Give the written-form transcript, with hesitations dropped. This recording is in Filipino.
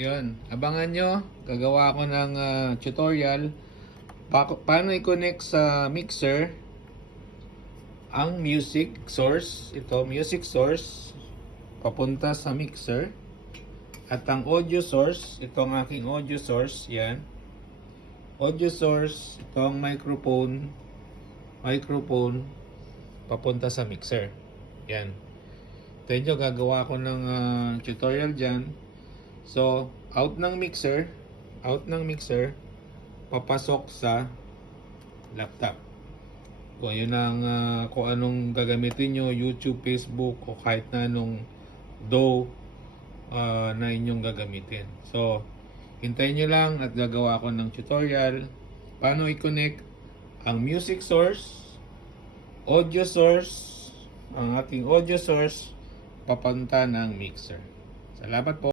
Yun, abangan nyo. Gagawa ako ng tutorial paano i-connect sa mixer ang music source. Ito, music source papunta sa mixer. At ang audio source, ito ang aking audio source. Yan. Audio source, ito ang microphone papunta sa mixer. Yan. Ito nyo, gagawa ko ng tutorial dyan. So, out ng mixer, papasok sa laptop. Kung yun ang kung anong gagamitin nyo, YouTube, Facebook, o kahit na anong na inyong gagamitin. So, hintayin nyo lang at gagawa ko ng tutorial paano i-connect ang music source, audio source, ang ating audio source papunta ng mixer. Salamat po.